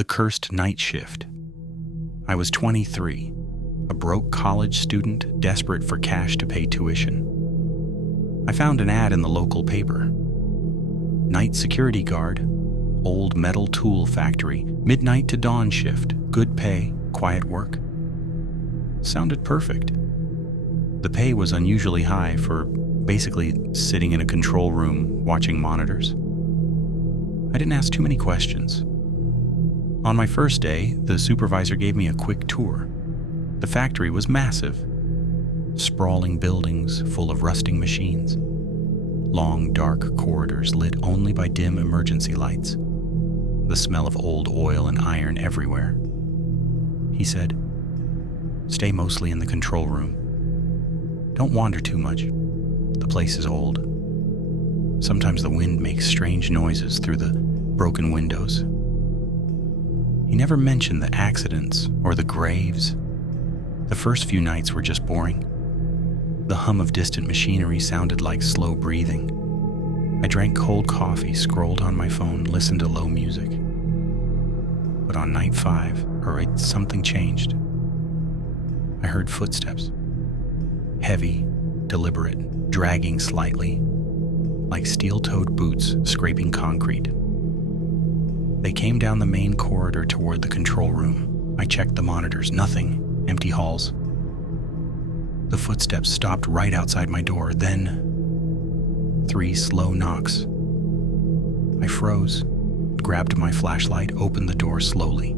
The Cursed Night Shift. I was 23, a broke college student desperate for cash to pay tuition. I found an ad in the local paper. Night security guard, old metal tool factory, midnight to dawn shift, good pay, quiet work. Sounded perfect. The pay was unusually high for basically sitting in a control room watching monitors. I didn't ask too many questions. On my first day, the supervisor gave me a quick tour. The factory was massive. Sprawling buildings full of rusting machines. Long, dark corridors lit only by dim emergency lights. The smell of old oil and iron everywhere. He said, "Stay mostly in the control room. Don't wander too much. The place is old. Sometimes the wind makes strange noises through the broken windows." He never mentioned the accidents or the graves. The first few nights were just boring. The hum of distant machinery sounded like slow breathing. I drank cold coffee, scrolled on my phone, listened to low music. But on night 5, something changed. I heard footsteps. Heavy, deliberate, dragging slightly, like steel-toed boots scraping concrete. They came down the main corridor toward the control room. I checked the monitors. Nothing. Empty halls. The footsteps stopped right outside my door. Then 3 slow knocks. I froze, grabbed my flashlight, opened the door slowly.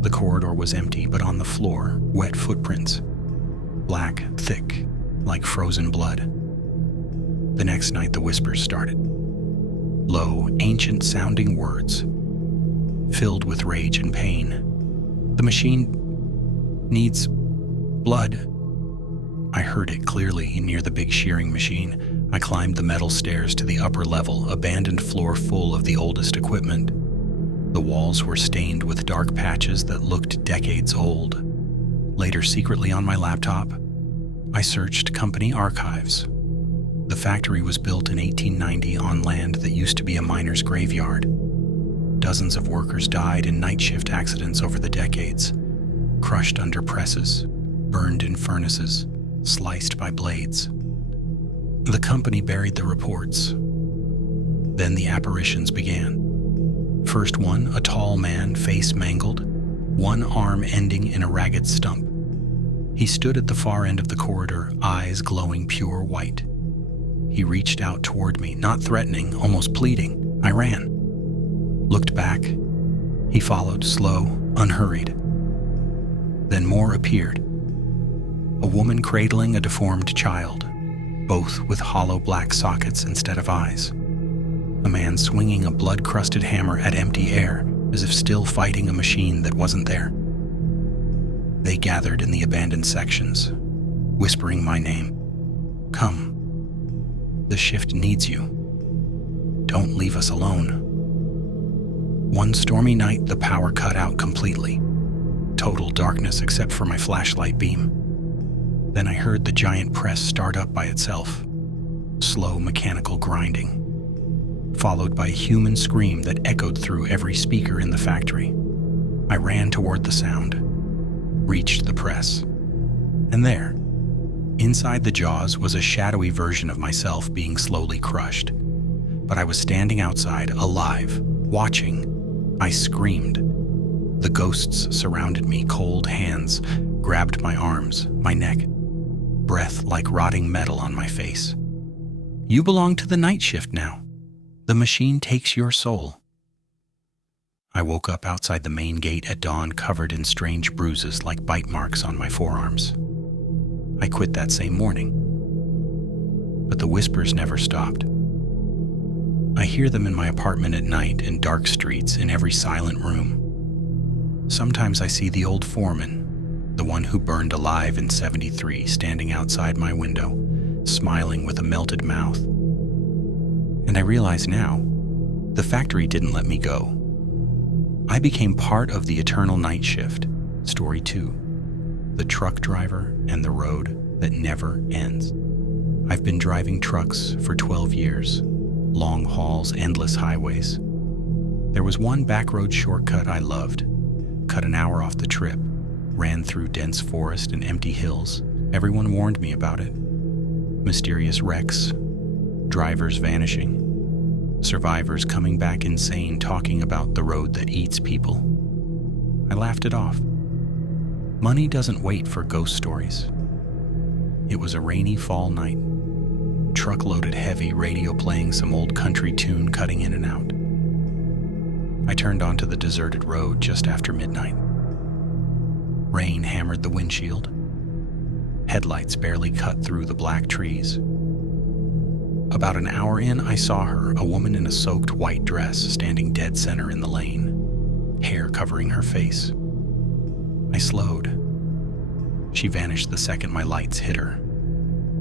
The corridor was empty, but on the floor, wet footprints. Black, thick, like frozen blood. The next night, the whispers started. Low, ancient-sounding words, filled with rage and pain. "The machine needs blood." I heard it clearly near the big shearing machine. I climbed the metal stairs to the upper level, abandoned floor full of the oldest equipment. The walls were stained with dark patches that looked decades old. Later, secretly on my laptop, I searched company archives. The factory was built in 1890 on land that used to be a miner's graveyard. Dozens of workers died in night shift accidents over the decades, crushed under presses, burned in furnaces, sliced by blades. The company buried the reports. Then the apparitions began. First one, a tall man, face mangled, one arm ending in a ragged stump. He stood at the far end of the corridor, eyes glowing pure white. He reached out toward me, not threatening, almost pleading. I ran. Looked back. He followed, slow, unhurried. Then more appeared. A woman cradling a deformed child, both with hollow black sockets instead of eyes. A man swinging a blood-crusted hammer at empty air, as if still fighting a machine that wasn't there. They gathered in the abandoned sections, whispering my name. "Come. The shift needs you. Don't leave us alone." One stormy night, the power cut out completely. Total darkness except for my flashlight beam. Then I heard the giant press start up by itself. Slow mechanical grinding, followed by a human scream that echoed through every speaker in the factory. I ran toward the sound, reached the press, and there, inside the jaws, was a shadowy version of myself being slowly crushed. But I was standing outside, alive, watching. I screamed. The ghosts surrounded me, cold hands grabbed my arms, my neck, breath like rotting metal on my face. "You belong to the night shift now. The machine takes your soul." I woke up outside the main gate at dawn, covered in strange bruises like bite marks on my forearms. I quit that same morning. But the whispers never stopped. I hear them in my apartment at night, in dark streets, in every silent room. Sometimes I see the old foreman, the one who burned alive in '73, standing outside my window, smiling with a melted mouth. And I realize now, the factory didn't let me go. I became part of the eternal night shift, story 2, the truck driver and the road that never ends. I've been driving trucks for 12 years, long hauls, endless highways. There was one backroad shortcut I loved. Cut an hour off the trip, ran through dense forest and empty hills. Everyone warned me about it. Mysterious wrecks, drivers vanishing, survivors coming back insane talking about the road that eats people. I laughed it off. Money doesn't wait for ghost stories. It was a rainy fall night. Truck loaded heavy, radio playing some old country tune cutting in and out. I turned onto the deserted road just after midnight. Rain hammered the windshield. Headlights barely cut through the black trees. About an hour in, I saw her, a woman in a soaked white dress, standing dead center in the lane, hair covering her face. I slowed. She vanished the second my lights hit her.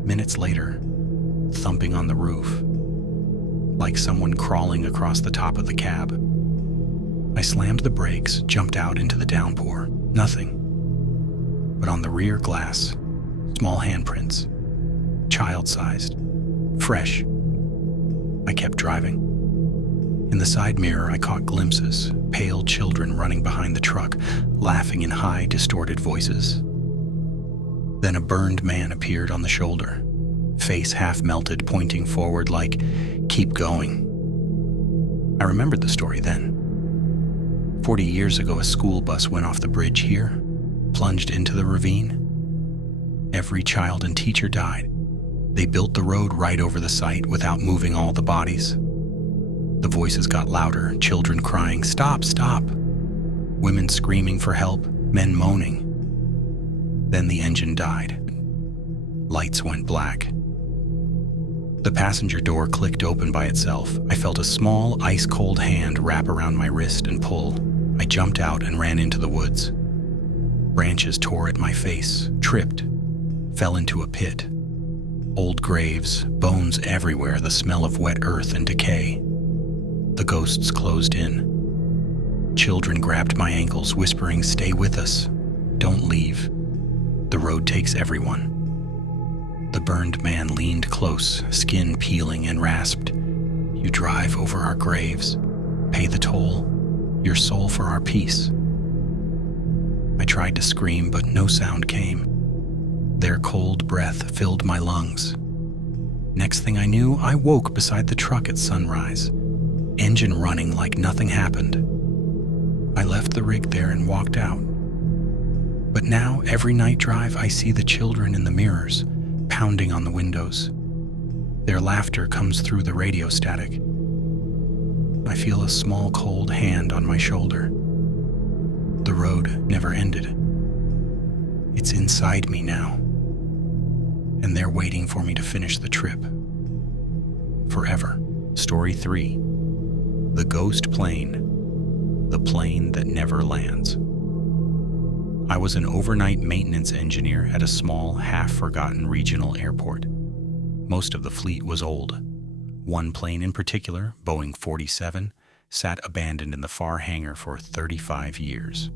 Minutes later, thumping on the roof, like someone crawling across the top of the cab. I slammed the brakes, jumped out into the downpour. Nothing. But on the rear glass, small handprints, child-sized, fresh. I kept driving. In the side mirror, I caught glimpses, pale children running behind the truck, laughing in high, distorted voices. Then a burned man appeared on the shoulder, face half melted, pointing forward like, "Keep going." I remembered the story then. 40 years ago, a school bus went off the bridge here, plunged into the ravine. Every child and teacher died. They built the road right over the site without moving all the bodies. The voices got louder, children crying, "Stop, stop!" Women screaming for help, men moaning. Then the engine died. Lights went black. The passenger door clicked open by itself. I felt a small, ice-cold hand wrap around my wrist and pull. I jumped out and ran into the woods. Branches tore at my face, tripped, fell into a pit. Old graves, bones everywhere, the smell of wet earth and decay. The ghosts closed in. Children grabbed my ankles, whispering, "Stay with us. Don't leave. The road takes everyone." The burned man leaned close, skin peeling, and rasped, "You drive over our graves, pay the toll, your soul for our peace." I tried to scream, but no sound came. Their cold breath filled my lungs. Next thing I knew, I woke beside the truck at sunrise, engine running like nothing happened. I left the rig there and walked out. But now, every night drive, I see the children in the mirrors, pounding on the windows. Their laughter comes through the radio static. I feel a small cold hand on my shoulder. The road never ended. It's inside me now, and they're waiting for me to finish the trip. Forever. Story 3. The Ghost Plane. The plane that never lands. I was an overnight maintenance engineer at a small, half-forgotten regional airport. Most of the fleet was old. One plane in particular, Boeing 47, sat abandoned in the far hangar for 35 years.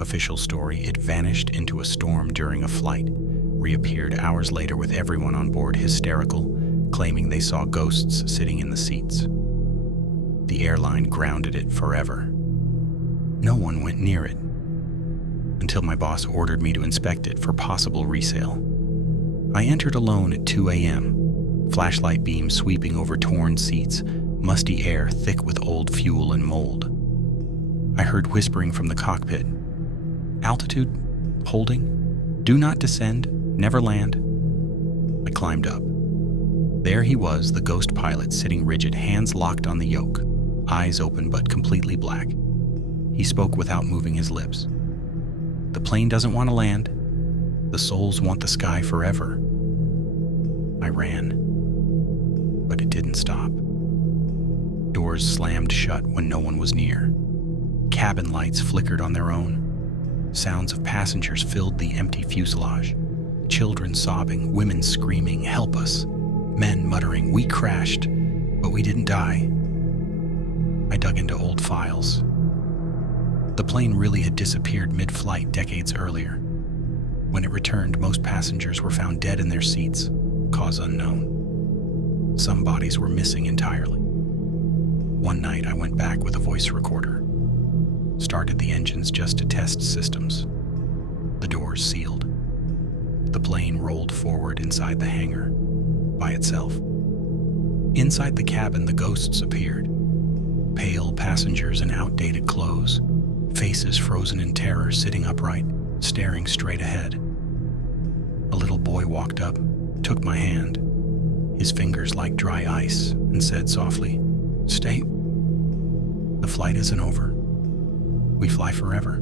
Official story, it vanished into a storm during a flight, reappeared hours later with everyone on board hysterical, claiming they saw ghosts sitting in the seats. The airline grounded it forever. No one went near it, until my boss ordered me to inspect it for possible resale. I entered alone at 2 a.m., flashlight beam sweeping over torn seats, musty air thick with old fuel and mold. I heard whispering from the cockpit. "Altitude, holding, do not descend, never land." I climbed up. There he was, the ghost pilot, sitting rigid, hands locked on the yoke, eyes open but completely black. He spoke without moving his lips. "The plane doesn't want to land. The souls want the sky forever." I ran, but it didn't stop. Doors slammed shut when no one was near. Cabin lights flickered on their own. Sounds of passengers filled the empty fuselage. Children sobbing, women screaming, "Help us." Men muttering, "We crashed, but we didn't die." I dug into old files. The plane really had disappeared mid-flight decades earlier. When it returned, most passengers were found dead in their seats, cause unknown. Some bodies were missing entirely. One night I went back with a voice recorder, started the engines just to test systems. The doors sealed. The plane rolled forward inside the hangar by itself. Inside the cabin, the ghosts appeared. Pale passengers in outdated clothes, faces frozen in terror, sitting upright, staring straight ahead. A little boy walked up, took my hand, his fingers like dry ice, and said softly, "Stay. The flight isn't over. We fly forever."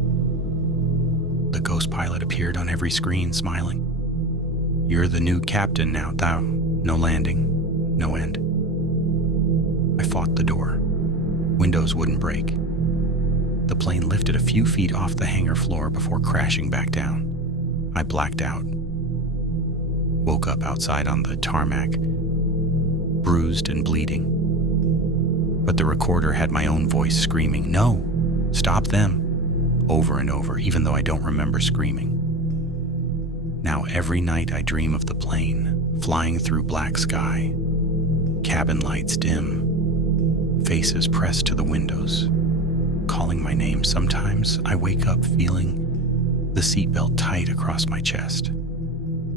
The ghost pilot appeared on every screen, smiling. "You're the new captain now, thou. No landing, no end." I fought the door. Windows wouldn't break. The plane lifted a few feet off the hangar floor before crashing back down. I blacked out. Woke up outside on the tarmac, bruised and bleeding. But the recorder had my own voice screaming, "No! Stop them!" over and over, even though I don't remember screaming. Now every night I dream of the plane, flying through black sky, cabin lights dim, faces pressed to the windows, calling my name. Sometimes I wake up feeling the seatbelt tight across my chest.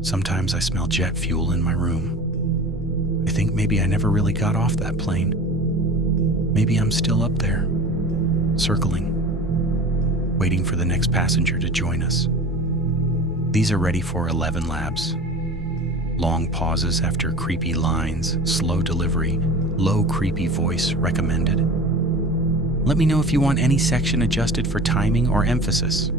Sometimes I smell jet fuel in my room. I think maybe I never really got off that plane. Maybe I'm still up there, circling, waiting for the next passenger to join us. These are ready for 11 labs. Long pauses after creepy lines, slow delivery, low creepy voice recommended. Let me know if you want any section adjusted for timing or emphasis.